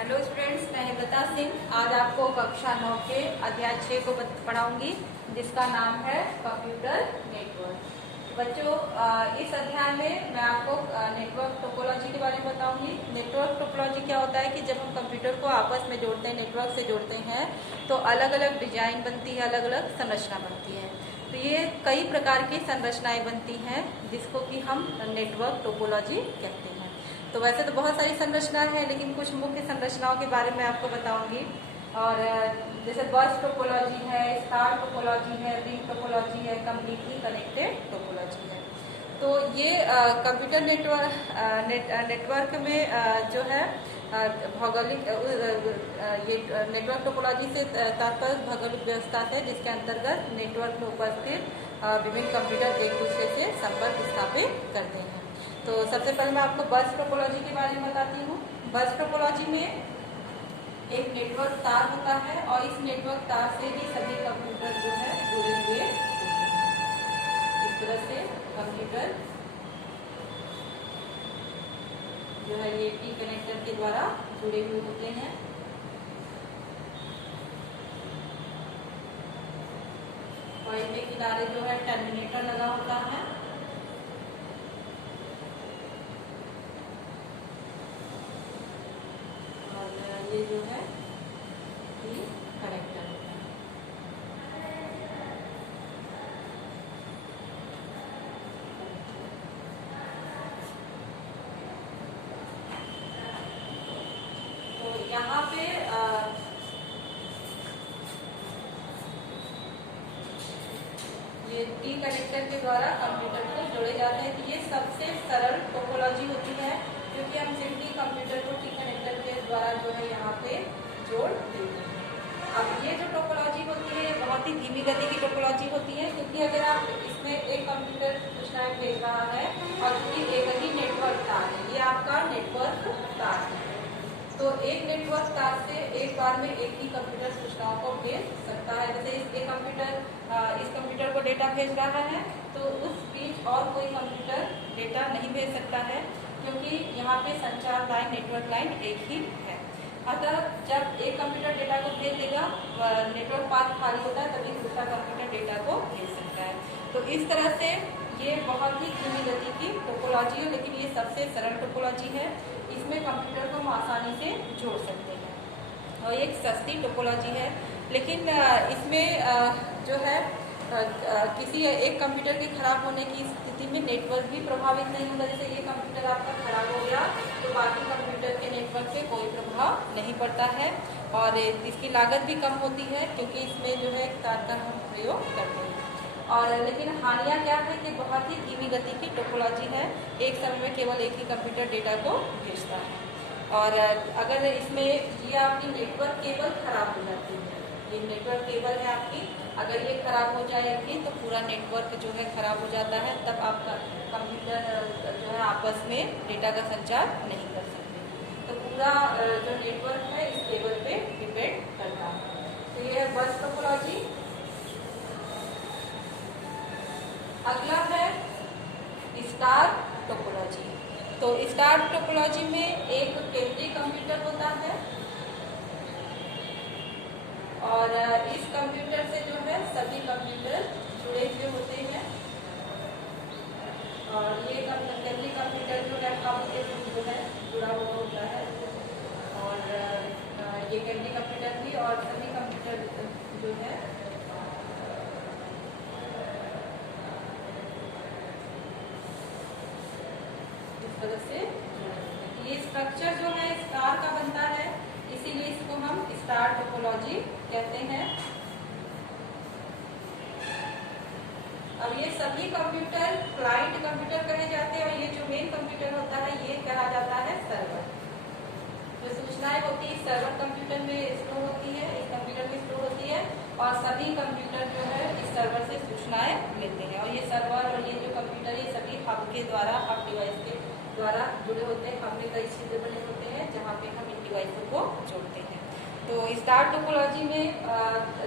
Hello students, मैं हेमलता सिंह आज आपको कक्षा 9 के अध्याय 6 को पढ़ाऊंगी, जिसका नाम है कंप्यूटर नेटवर्क। बच्चों, इस अध्याय में मैं आपको नेटवर्क टोपोलॉजी के बारे में बताऊंगी। नेटवर्क टोपोलॉजी क्या होता है कि जब हम कंप्यूटर को आपस में जोड़ते हैं, नेटवर्क से जोड़ते हैं, तो अलग अलग डिजाइन बनती है, अलग अलग संरचना बनती है। तो ये कई प्रकार की संरचनाएं बनती हैं, जिसको कि हम नेटवर्क टोपोलॉजी कहते हैं। तो वैसे तो बहुत सारी संरचना है, लेकिन कुछ मुख्य संरचनाओं के बारे में आपको बताऊंगी। और जैसे बस टोपोलॉजी है, स्टार टोपोलॉजी है, रिंग टोपोलॉजी है, कम्प्लीटली कनेक्टेड टोपोलॉजी है। तो ये कंप्यूटर नेटवर्क में जो है भौगोलिक ये नेटवर्क टोपोलॉजी से तात्पर्य भौगोलिक व्यवस्था है, जिसके अंतर्गत नेटवर्क में उपस्थित विभिन्न कंप्यूटर एक दूसरे से संपर्क स्थापित करते हैं। तो सबसे पहले मैं आपको बस टोपोलॉजी के बारे में बताती हूँ। बस टोपोलॉजी में एक नेटवर्क तार होता है और इस नेटवर्क तार से ही सभी कंप्यूटर जो है जुड़े हुए होते हैं। इस तरह से कंप्यूटर जो है ये टी कनेक्टर के द्वारा जुड़े हुए होते हैं। और इनके किनारे जो है टर्मिनेटर लगा होता है। ये जो है ये कनेक्टर होता है। तो यहाँ पे ये टी कनेक्टर के द्वारा कंप्यूटर को जोड़े जाते हैं। तो ये सबसे सरल टोपोलॉजी होती है, क्योंकि हम सिंपली कंप्यूटर को टी कनेक्टर के द्वारा जो है यहाँ पे जोड़ देते हैं। अब ये जो टोपोलॉजी होती है, ये बहुत ही धीमी गति की टोपोलॉजी होती है, क्योंकि अगर आप इसमें एक कंप्यूटर सूचनाएं भेज रहा है और चूंकि एक ही नेटवर्क तार है, ये आपका नेटवर्क तार है, तो एक नेटवर्क तार से एक बार में एक ही कंप्यूटर सूचनाओं को भेज सकता है। जैसे इस कंप्यूटर को डेटा भेज रहा है, तो उस बीच और कोई कंप्यूटर डेटा नहीं भेज सकता है, क्योंकि यहाँ पे संचार लाइन, नेटवर्क लाइन एक ही है। अतः जब एक कंप्यूटर डेटा को भेज देगा, नेटवर्क पाथ खाली होता है, तभी दूसरा कंप्यूटर डेटा को भेज सकता है। तो इस तरह से ये बहुत ही धीमी गति की टोपोलॉजी है, लेकिन ये सबसे सरल टोपोलॉजी है। इसमें कंप्यूटर को हम आसानी से जोड़ सकते हैं और एक सस्ती टोपोलॉजी है। लेकिन इसमें जो है किसी एक कंप्यूटर के खराब होने की स्थिति में नेटवर्क भी प्रभावित नहीं होगा। जैसे ये कंप्यूटर आपका खराब हो गया, तो बाकी कंप्यूटर के नेटवर्क पे कोई प्रभाव नहीं पड़ता है और इसकी लागत भी कम होती है, क्योंकि इसमें जो है तार का हम प्रयोग करते हैं। और लेकिन हानियाँ क्या है कि बहुत ही धीमी गति की टोपोलॉजी है, एक समय में केवल एक ही कंप्यूटर डेटा को भेजता है। और अगर इसमें ये आपकी नेटवर्क केबल खराब हो जाती है, ये नेटवर्क केबल है आपकी, अगर ये खराब हो जाएगी तो पूरा नेटवर्क जो है खराब हो जाता है, तब आपका कंप्यूटर जो है आपस में डेटा का संचार नहीं कर सकते। तो पूरा जो नेटवर्क है इस केबल पे डिपेंड करता है। तो ये है बस टोपोलॉजी। अगला है स्टार टोपोलॉजी। तो स्टार टोपोलॉजी में एक केंद्रीय कंप्यूटर होता है और इस कंप्यूटर से जो है सभी कंप्यूटर जुड़े हुए होते हैं। और ये केंद्रीय कंप्यूटर जो है हब के जो है जुड़ा हुआ होता है। और ये केंद्रीय कंप्यूटर भी और सभी कंप्यूटर जो है तरह से ये स्ट्रक्चर जो है स्टार का बनता है, इसीलिए इसको हम स्टार टोपोलॉजी कहते हैं। अब ये सभी कंप्यूटर क्लाइंट कंप्यूटर कहे जाते हैं और ये जो मेन कंप्यूटर होता है ये कहा जाता है सर्वर। जो सूचनाएं होती है सर्वर कंप्यूटर में स्टोर होती है, इस कंप्यूटर में स्टोर होती है और सभी कंप्यूटर जो है इस सर्वर से सूचनाएं लेते हैं। और ये सर्वर और ये जो कंप्यूटर ये सभी हब के द्वारा, हब डिवाइस के द्वारा जुड़े होते हैं। हब में कई छिद्र बने होते हैं जहाँ पे हम इन डिवाइसों को जोड़ते हैं। तो स्टार टोपोलॉजी में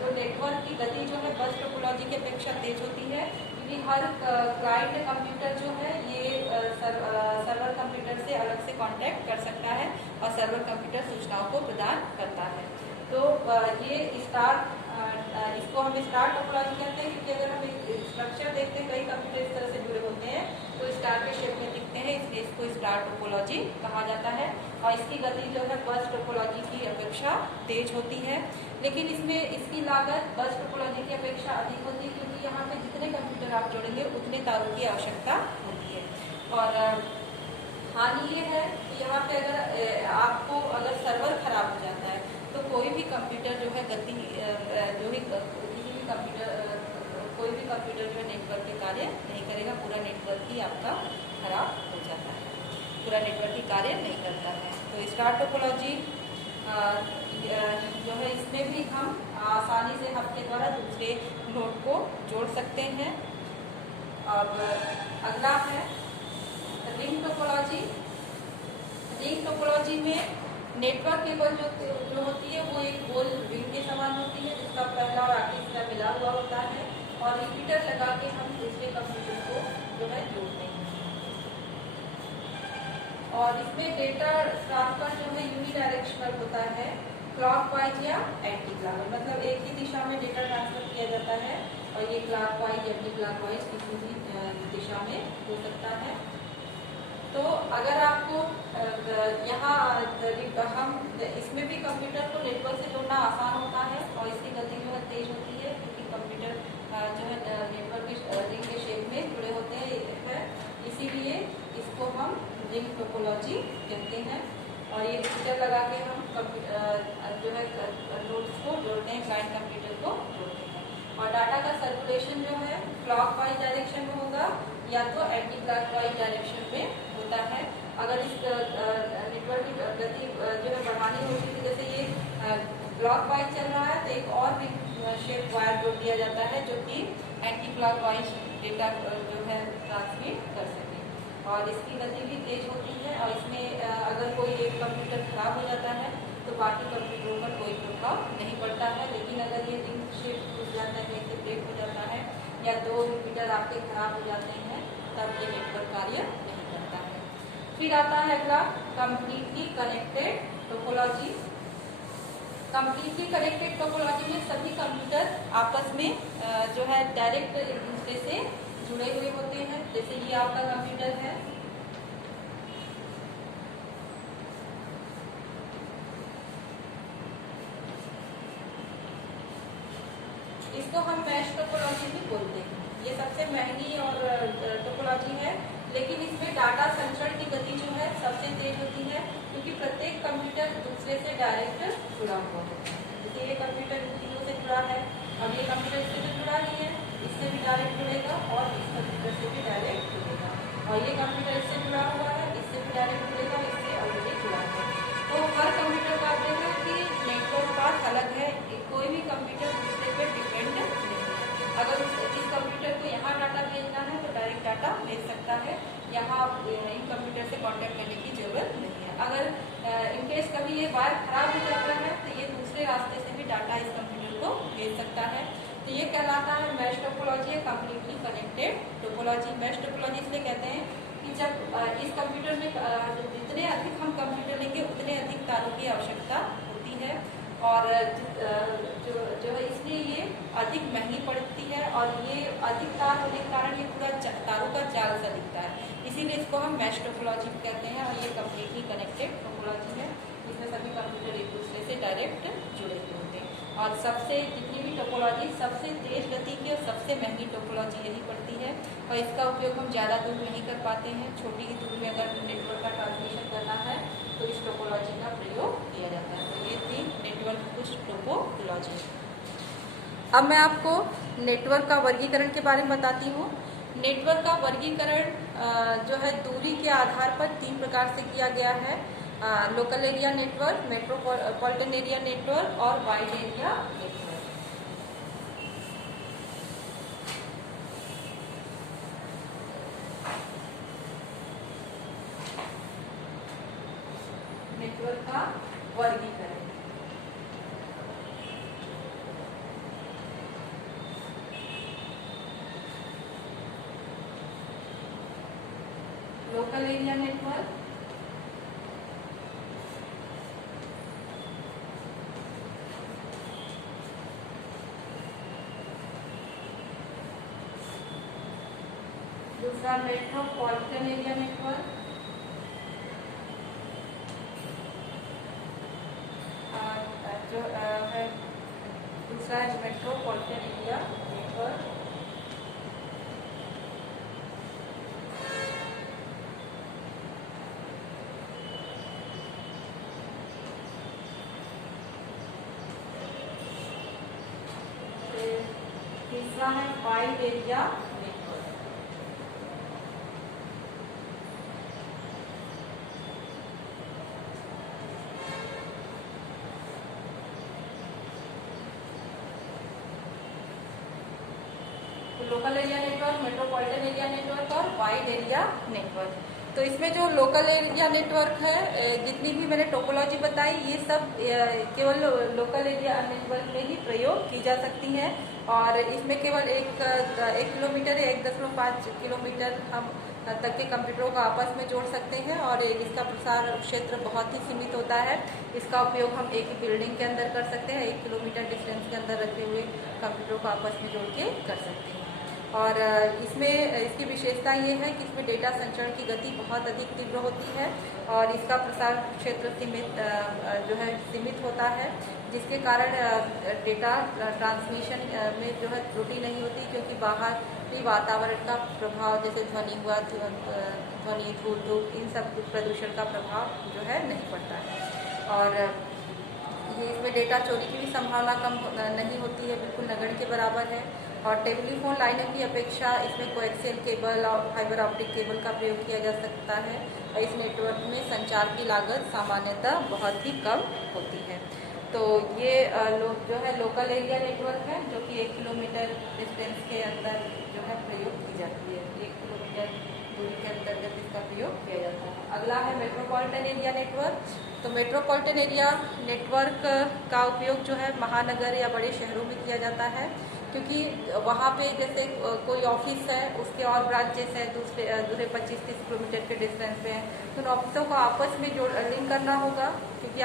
जो नेटवर्क की गति जो है बस टोपोलॉजी की अपेक्षा तेज होती है, क्योंकि हर क्लाइंट कंप्यूटर जो है ये सर्वर कंप्यूटर से अलग से कांटेक्ट कर सकता है और सर्वर कंप्यूटर कंप्यूटर सूचनाओं को प्रदान करता है। तो ये स्टार, इसको हम स्टार टोपोलॉजी कहते हैं, क्योंकि अगर हम स्ट्रक्चर देखते हैं, कई कंप्यूटर इस तरह से जुड़े होते हैं तो स्टार के शेप में दिखते हैं, इसलिए इसको स्टार टोपोलॉजी कहा जाता है। और इसकी गति जो है बस टोपोलॉजी की अपेक्षा तेज होती है, लेकिन इसमें इसकी लागत बस टोपोलॉजी की अपेक्षा अधिक होती है, क्योंकि यहाँ पे जितने कंप्यूटर आप जोड़ेंगे उतने तारों की आवश्यकता होती है। और हानि ये है कि यहाँ पे अगर आपको अगर सर्वर खराब हो जाता है तो कोई भी कंप्यूटर जो है गति जो भी किसी भी कंप्यूटर कोई भी कंप्यूटर जो है नेटवर्क के कार्य नहीं करेगा, पूरा नेटवर्क ही आपका खराब हो जाता है, पूरा नेटवर्क ही कार्य नहीं करता है। तो स्टार टोपोलॉजी जो है इसमें भी हम आसानी से हब के द्वारा दूसरे नोड को जोड़ सकते हैं। अब अगला है रिंग टोपोलॉजी। रिंग टोपोलॉजी में नेटवर्क केबल जो होती है वो एक गोल रिंग के समान होती है, जिसका पहला और आखिरी हिस्सा मिला हुआ होता है, और रिपीटर लगा के हम दूसरे कंप्यूटर को जो है जोड़ते हैं। और इसमें डेटा ट्रांसफर जो है यूनिडायरेक्शनल होता है, क्लॉकवाइज या एंटी क्लॉकवाइज, मतलब एक ही दिशा में डेटा ट्रांसफर किया जाता है, और ये क्लॉकवाइज एंटी क्लॉकवाइज किसी भी दिशा में हो सकता है। तो अगर आपको यहाँ हम इसमें भी कंप्यूटर को नेटवर्क से जोड़ना आसान होता है, और इसकी गति जो है तेज होती है, क्योंकि कंप्यूटर जो है नेटवर्क के रिंग के शेप में जुड़े होते हैं, इसीलिए इसको हम रिंग टोपोलॉजी कहते हैं। और ये रिपीटर लगा के हम जो है नोड्स को जोड़ते हैं, क्लाइंट कंप्यूटर को जोड़ते हैं। और डाटा का सर्कुलेशन जो है क्लॉकवाइज डायरेक्शन में होगा या तो एंटी क्लॉकवाइज डायरेक्शन में होता है। अगर इस नेटवर्क की गति जो है बढ़ानी होगी, तो जैसे ये क्लॉकवाइज चल रहा है तो एक और भी शेप वायर जोड़ दिया जाता है जो कि एंटी क्लॉकवाइज डेटा जो है ट्रांसमिट कर सके, और इसकी गति भी तेज होती है। और इसमें अगर कोई एक कंप्यूटर खराब हो जाता है तो बाकी कंप्यूटरों पर कोई प्रभाव नहीं पड़ता है, लेकिन अगर ये रिंग शेप टूट जाता है, कहीं से ब्रेक हो जाता है, या दो रिपीटर आपके खराब हो जाते हैं, तब ये नेटवर्क कार्य नहीं करता है। फिर आता है अगला completely connected topology. Completely connected topology में सभी कंप्यूटर आपस में जो है डायरेक्ट एक दूसरे से जुड़े हुए होते हैं। जैसे ये आपका कंप्यूटर है, इसको हम मैश टोपोलॉजी भी बोलते हैं। ये सबसे महंगी और टोपोलॉजी है, लेकिन इसमें डाटा संचरण की गति जो है सबसे तेज होती है, क्योंकि प्रत्येक कंप्यूटर दूसरे से डायरेक्ट जुड़ा हुआ होता है। जैसे ये कंप्यूटर इन से जुड़ा है, अब ये कंप्यूटर इससे तो जुड़ा नहीं है, इससे भी डायरेक्ट जुड़ेगा, और इस कंप्यूटर से भी डायरेक्ट जुड़ेगा, और ये कंप्यूटर इससे जुड़ा हुआ है, इससे भी डायरेक्ट जुड़ेगा, इससे ऑलरेडी जुड़ा है। तो हर कंप्यूटर का आप देखा कि नेटवर्क पाथ अलग है, कोई भी कंप्यूटर दूसरे पे डिपेंड नहीं है। अगर इस कंप्यूटर को यहाँ डाटा भेजना है तो डायरेक्ट डाटा भेज सकता है, यहाँ इन कंप्यूटर से कांटेक्ट करने की जरूरत नहीं है। अगर इनकेस कभी ये वायर खराब हो जाता है तो ये दूसरे रास्ते से भी डाटा इस कंप्यूटर को भेज सकता है। तो ये कहलाता है mesh topology, completely connected topology. Mesh topology इसलिए कहते हैं कि जब इस कंप्यूटर में जितने अधिक हम कंप्यूटर लेंगे उतने अधिक तारों की आवश्यकता होती है, और जो है इसलिए ये अधिक महंगी पड़ती है, और ये अधिक तार होने के कारण ये पूरा तारों का जाल सा दिखता है, इसीलिए इसको हम मैश टोपोलॉजी कहते हैं। और ये कम्प्लीटली कनेक्टेड टोपोलॉजी है, इसमें सभी कंप्यूटर एक दूसरे से डायरेक्ट जुड़े हुए होते हैं। और सबसे जितनी भी टोपोलॉजी सबसे तेज गति की और सबसे महंगी टोपोलॉजी यही पड़ती है, और इसका उपयोग हम ज़्यादा दूर नहीं कर पाते हैं। छोटी ही दूर में अगर नेटवर्क का ट्रांसमिशन करना है तो इस टोपोलॉजी का प्रयोग किया जाता है। तो ये थी नेटवर्क कुछ टोपोलॉजी। अब मैं आपको नेटवर्क का वर्गीकरण के बारे में बताती हूँ। नेटवर्क का वर्गीकरण जो है दूरी के आधार पर 3 प्रकार से किया गया है: local area network, metropolitan area network और वाइड एरिया नेटवर्क। नेटवर्क का वर्गीकरण लोकल एरिया नेटवर्क, दूसरा मेट्रोपॉलिटन एरिया नेटवर्क, जो है दूसरा है मेट्रोपॉलिटन एरिया नेटवर्क। तीसरा है wide area network. Local area network, metropolitan area network और वाइड एरिया नेटवर्क। तो इसमें जो लोकल एरिया नेटवर्क है, जितनी भी मैंने टोपोलॉजी बताई, ये सब केवल लोकल एरिया नेटवर्क में ही प्रयोग की जा सकती हैं। और इसमें केवल एक किलोमीटर या 1.5 किलोमीटर हम तक के कंप्यूटरों को आपस में जोड़ सकते हैं और इसका प्रसार क्षेत्र बहुत ही सीमित होता है। इसका उपयोग हम एक बिल्डिंग के अंदर कर सकते हैं, 1 किलोमीटर डिस्टेंस के अंदर रखते हुए कंप्यूटरों को आपस में जोड़ के कर सकते हैं। और इसमें इसकी विशेषता ये है कि इसमें डेटा संचरण की गति बहुत अधिक तीव्र होती है और इसका प्रसार क्षेत्र सीमित होता है, जिसके कारण डेटा ट्रांसमिशन में जो है त्रुटि नहीं होती, क्योंकि बाहरी वातावरण का प्रभाव जैसे ध्वनि हुआ, ध्वनि, धूल, इन सब प्रदूषण का प्रभाव जो है नहीं पड़ता है। और ये इसमें डेटा चोरी की भी संभावना कम नहीं होती है, बिल्कुल नगण्य के बराबर है। और टेलीफोन लाइनों की अपेक्षा इसमें कोएक्सियल केबल और फाइबर ऑप्टिक केबल का प्रयोग किया जा सकता है और इस नेटवर्क में संचार की लागत सामान्यतः बहुत ही कम होती है। तो ये जो है लोकल एरिया नेटवर्क है, जो कि 1 किलोमीटर डिस्टेंस के अंदर जो है प्रयोग की जाती है, 1 किलोमीटर दूरी के अंतर्गत इसका प्रयोग किया जाता है। अगला है मेट्रोपॉलिटन एरिया नेटवर्क। तो मेट्रोपॉलिटन एरिया नेटवर्क का उपयोग जो है महानगर या बड़े शहरों में किया जाता है, क्योंकि वहाँ पे जैसे कोई ऑफिस है, उसके और ब्रांचेस हैं दूसरे 25-30 किलोमीटर के डिस्टेंस पे हैं, तो उन ऑफिसों को आपस में लिंक करना होगा, क्योंकि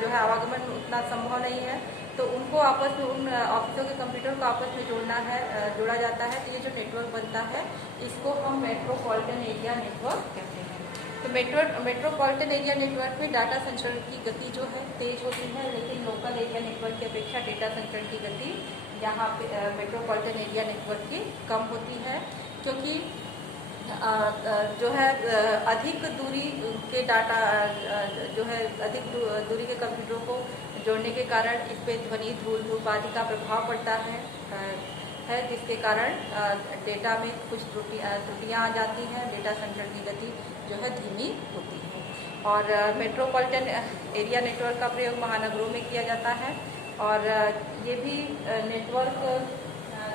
जो है आवागमन उतना संभव नहीं है, तो उनको आपस में उन ऑफिसों के कंप्यूटर को आपस में जोड़ा जाता है। तो ये जो नेटवर्क बनता है, इसको हम मेट्रोपॉलिटन एरिया नेटवर्क कहते हैं। तो मेट्रोपॉलिटन एरिया नेटवर्क में डाटा संचरण की गति जो है तेज होती है, लेकिन लोकल एरिया नेटवर्क की अपेक्षा डेटा संचरण की गति यहाँ पे मेट्रोपॉलिटन एरिया नेटवर्क की कम होती है, क्योंकि जो है अधिक दूरी के डाटा जो है अधिक दूरी के कंप्यूटरों को जोड़ने के कारण इस पे ध्वनि, धूल आदि का प्रभाव पड़ता है, जिसके कारण डेटा में कुछ त्रुटियाँ आ जाती हैं, डेटा संचरण की गति जो है धीमी होती है। और मेट्रोपॉलिटन एरिया नेटवर्क का प्रयोग महानगरों में किया जाता है और ये भी नेटवर्क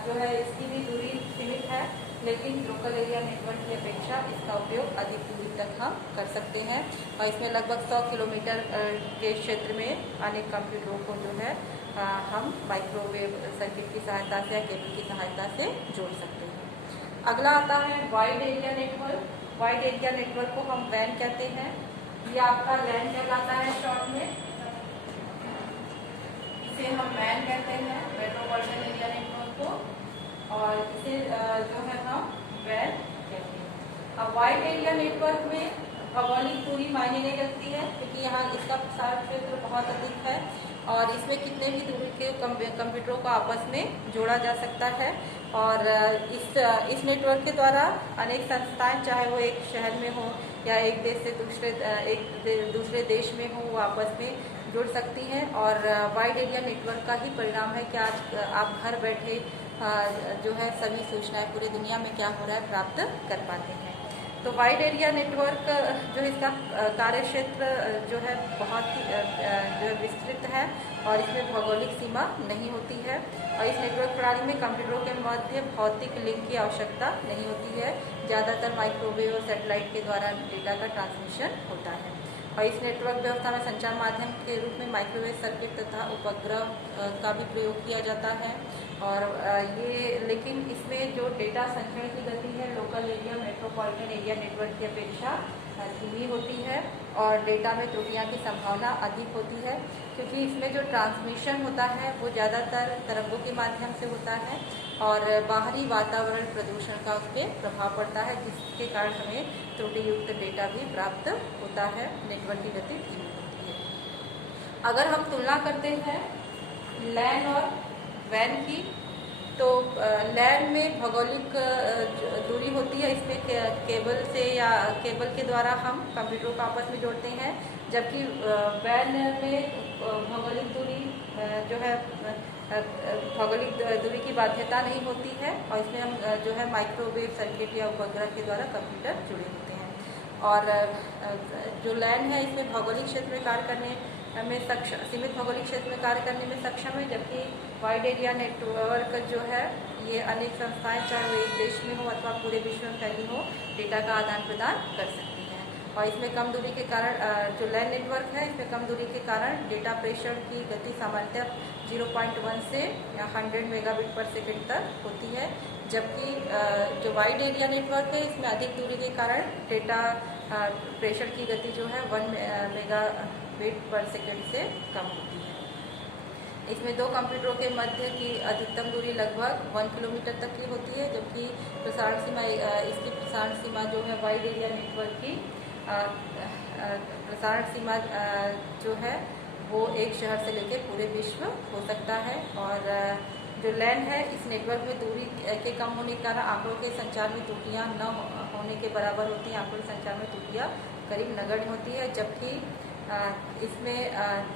जो है इसकी भी दूरी सीमित है, लेकिन लोकल एरिया नेटवर्क की अपेक्षा इसका उपयोग अधिक दूरी तक हम कर सकते हैं और इसमें लगभग 100 किलोमीटर के क्षेत्र में अनेक कंप्यूटरों को जो है हम माइक्रोवेव सर्किट की सहायता से या केबल की सहायता से जोड़ सकते हैं। अगला आता है wide area network. Wide area network को हम वैन कहते हैं, ये आपका लैन कहलाता है शॉर्ट में, इसे हम वैन कहते हैं मेट्रोपॉलिटन एरिया नेटवर्क को, और इसे जो है हम वैन कहते हैं। अब वाइड एरिया नेटवर्क में भौगोलिक दूरी मायने नहीं रखती है, क्योंकि यहाँ इसका प्रसार क्षेत्र बहुत अधिक है और इसमें कितने भी दूरी के कंप्यूटरों को आपस में जोड़ा जा सकता है। और इस नेटवर्क के द्वारा अनेक संस्थाएं, चाहे वो एक शहर में हो या एक देश से दूसरे देश में हो, वो आपस में जुड़ सकती हैं। और वाइड एरिया नेटवर्क का ही परिणाम है कि आज आप घर बैठे जो है सभी सूचनाएं पूरी दुनिया में क्या हो रहा है प्राप्त कर पाते हैं। तो वाइड एरिया नेटवर्क जो है इसका कार्य क्षेत्र जो है बहुत ही जो विस्तृत है और इसमें भौगोलिक सीमा नहीं होती है और इस नेटवर्क प्रणाली में कंप्यूटरों के मध्य भौतिक लिंक की आवश्यकता नहीं होती है। ज़्यादातर माइक्रोवेव और सैटेलाइट के द्वारा डेटा का ट्रांसमिशन होता है और इस नेटवर्क व्यवस्था में संचार माध्यम के रूप में माइक्रोवेव सर्किट तथा उपग्रह का भी प्रयोग किया जाता है। और लेकिन इसमें जो डेटा संचरण की गति है local area metropolitan area network की अपेक्षा धीमी होती है और डेटा में त्रुटियां की संभावना अधिक होती है, क्योंकि इसमें जो ट्रांसमिशन होता है वो ज़्यादातर तरंगों के माध्यम से होता है और बाहरी वातावरण प्रदूषण का उस पर प्रभाव पड़ता है, जिसके कारण हमें त्रुटि युक्त डेटा भी प्राप्त होता है, नेटवर्क की गति धीमी होती है। अगर हम तुलना करते हैं लैन और वैन की, तो लैन में भौगोलिक दूरी होती है, इसमें केबल से या केबल के द्वारा हम कंप्यूटर को आपस में जोड़ते हैं, जबकि वैन में भौगोलिक दूरी जो है भौगोलिक दूरी की बाध्यता नहीं होती है और इसमें हम जो है माइक्रोवेव सर्किट या उपग्रह के द्वारा कंप्यूटर जुड़े होते हैं। और जो लैन है इसमें भौगोलिक क्षेत्र में कार्य करने में सक्षम, सीमित भौगोलिक क्षेत्र में कार्य करने में सक्षम है, जबकि वाइड एरिया नेटवर्क जो है ये अनेक संस्थाएं, चाहे वो एक देश में हो अथवा पूरे विश्व में फैली हो, डेटा का आदान प्रदान कर सकती हैं। और इसमें कम दूरी के कारण, जो लैन नेटवर्क है इसमें कम दूरी के कारण डेटा प्रेषण की गति सामान्यतः 0.1 से 100 मेगाबिट पर सेकेंड तक होती है, जबकि जो वाइड एरिया नेटवर्क है इसमें अधिक दूरी के कारण डेटा प्रेषण की गति जो है 1 मेगाबिट पर सेकेंड से कम होती है। इसमें दो कंप्यूटरों के मध्य की अधिकतम दूरी लगभग 1 किलोमीटर तक की होती है, जबकि प्रसारण सीमा, इसकी प्रसारण सीमा जो है वाइड एरिया नेटवर्क की प्रसारण सीमा जो है वो एक शहर से लेकर पूरे विश्व हो सकता है। और जो लैन है इस नेटवर्क में दूरी के कम होने के कारण आंकड़ों के संचार में त्रुटियां न होने के बराबर होती हैं, आंकड़ों के संचार में त्रुटियां करीब नगण्य होती है, जबकि इसमें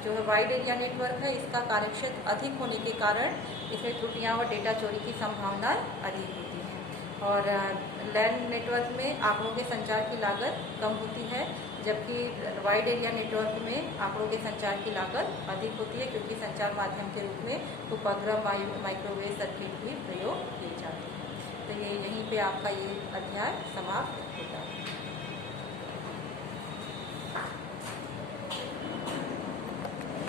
जो है वाइड एरिया नेटवर्क है इसका कार्यक्षेत्र अधिक होने के कारण इसमें त्रुटियां और डेटा चोरी की संभावना अधिक होती है। और लैन नेटवर्क में आंकड़ों के संचार की लागत कम होती है, जबकि वाइड एरिया नेटवर्क में आंकड़ों के संचार की लागत अधिक होती है, क्योंकि संचार माध्यम के रूप में उपग्रह माइक्रोवेव सर्किट भी प्रयोग किए जाते हैं। तो ये यहीं पे आपका ये अध्याय समाप्त होता है।